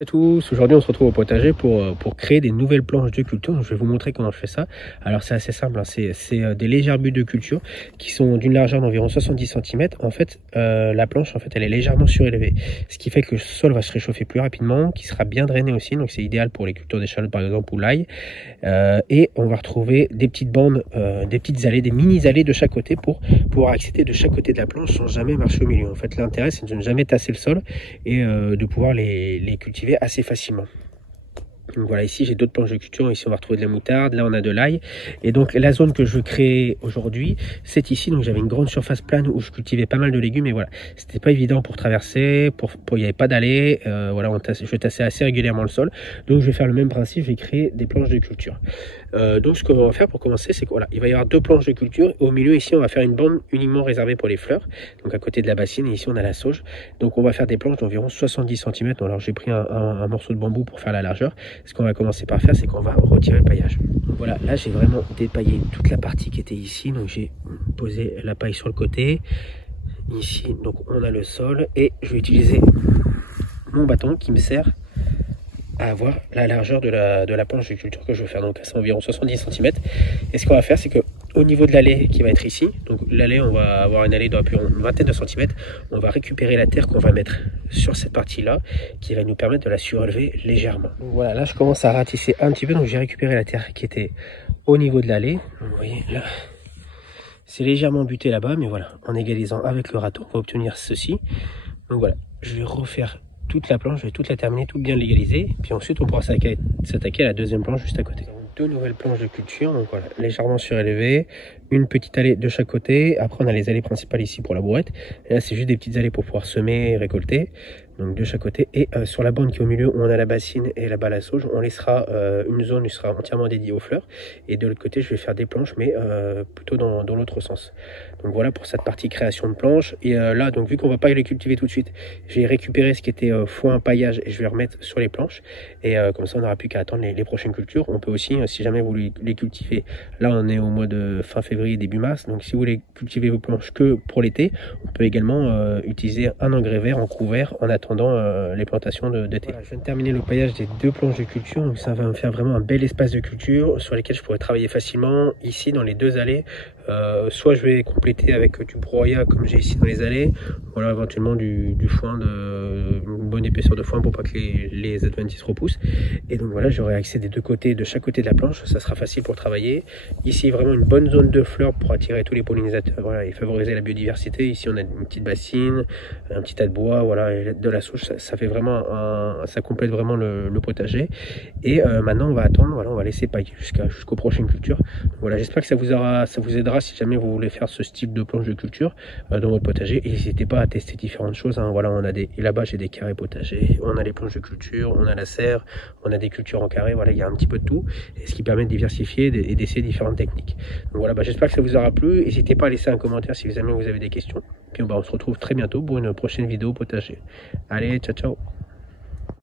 À tous, aujourd'hui on se retrouve au potager pour créer des nouvelles planches de culture. Donc, je vais vous montrer comment je fais ça. Alors c'est assez simple, hein. C'est des légères buttes de culture qui sont d'une largeur d'environ 70 cm. En fait, la planche en fait elle est légèrement surélevée, ce qui fait que le sol va se réchauffer plus rapidement, qui sera bien drainé aussi. Donc c'est idéal pour les cultures d'échalotes par exemple ou l'ail. Et on va retrouver des petites bandes, des petites allées, des mini-allées de chaque côté pour pouvoir accéder de chaque côté de la planche sans jamais marcher au milieu. En fait l'intérêt c'est de ne jamais tasser le sol et de pouvoir les cultiver assez facilement. Donc voilà, ici j'ai d'autres planches de culture. Ici on va retrouver de la moutarde, là on a de l'ail. Et donc la zone que je veux créer aujourd'hui, c'est ici. Donc j'avais une grande surface plane où je cultivais pas mal de légumes. Et voilà, c'était pas évident pour traverser, il n'y avait pas d'allée. Voilà, je tassais assez régulièrement le sol. Donc je vais faire le même principe, je vais créer des planches de culture. Donc ce qu'on va faire pour commencer, c'est que voilà, il va y avoir deux planches de culture. Au milieu ici on va faire une bande uniquement réservée pour les fleurs, donc à côté de la bassine. Et ici on a la sauge. Donc on va faire des planches d'environ 70 cm. Alors j'ai pris un morceau de bambou pour faire la largeur. Ce qu'on va commencer par faire, c'est qu'on va retirer le paillage. Donc voilà, là j'ai vraiment dépaillé toute la partie qui était ici. Donc j'ai posé la paille sur le côté. Ici donc on a le sol et je vais utiliser mon bâton qui me sert à avoir la largeur de la planche de culture que je veux faire. Donc c'est environ 70 cm. Et ce qu'on va faire, c'est que au niveau de l'allée qui va être ici, donc l'allée, on va avoir une allée d'environ une vingtaine de centimètres. On va récupérer la terre qu'on va mettre sur cette partie-là, qui va nous permettre de la surélever légèrement. Donc voilà, là je commence à ratisser un petit peu. Donc j'ai récupéré la terre qui était au niveau de l'allée. Vous voyez là, c'est légèrement buté là-bas, mais voilà, en égalisant avec le râteau, on va obtenir ceci. Donc voilà, je vais refaire toute la planche, je vais toute la terminer, tout bien légaliser. Puis ensuite, on pourra s'attaquer à la deuxième planche juste à côté. Deux nouvelles planches de culture, donc voilà, légèrement surélevées, une petite allée de chaque côté. Après, on a les allées principales ici pour la brouette. Et là, c'est juste des petites allées pour pouvoir semer et récolter. Donc de chaque côté. Et sur la bande qui est au milieu, où on a la bassine et là-bas la sauge, on laissera une zone qui sera entièrement dédiée aux fleurs. Et de l'autre côté, je vais faire des planches, mais plutôt dans l'autre sens. Donc voilà pour cette partie création de planches. Et là, donc vu qu'on va pas les cultiver tout de suite, j'ai récupéré ce qui était foin, paillage, et je vais remettre sur les planches. Et comme ça, on n'aura plus qu'à attendre les prochaines cultures. On peut aussi, si jamais vous les cultivez, là on est au mois de fin février, début mars. Donc si vous voulez cultiver vos planches que pour l'été, on peut également utiliser un engrais vert en couvert en attendant les plantations d'été. Voilà, je viens de terminer le paillage des deux planches de culture, donc ça va me faire vraiment un bel espace de culture sur lesquels je pourrais travailler facilement. Ici dans les deux allées, soit je vais compléter avec du broyat comme j'ai ici dans les allées, voilà, éventuellement du foin, une bonne épaisseur de foin pour pas que les adventices repoussent. Et donc voilà, j'aurai accès des deux côtés, de chaque côté de la planche, ça sera facile pour travailler. Ici vraiment une bonne zone de fleurs pour attirer tous les pollinisateurs, voilà, et favoriser la biodiversité. Ici on a une petite bassine, un petit tas de bois, voilà, et de la sauge, ça fait vraiment ça complète vraiment le potager. Et maintenant on va attendre, voilà, on va laisser pailler jusqu'aux prochaines cultures. Donc, voilà, j'espère que ça vous aidera si jamais vous voulez faire ce style de planche de culture dans votre potager. Et n'hésitez pas à tester différentes choses, hein. Voilà, on a là-bas j'ai des carrés potagers, on a les planches de culture, on a la serre, on a des cultures en carré, voilà, il y a un petit peu de tout, et ce qui permet de diversifier et d'essayer différentes techniques. Donc voilà, j'espère que ça vous aura plu. N'hésitez pas à laisser un commentaire si jamais vous avez des questions. Puis on se retrouve très bientôt pour une prochaine vidéo potager. Allez, ciao ciao.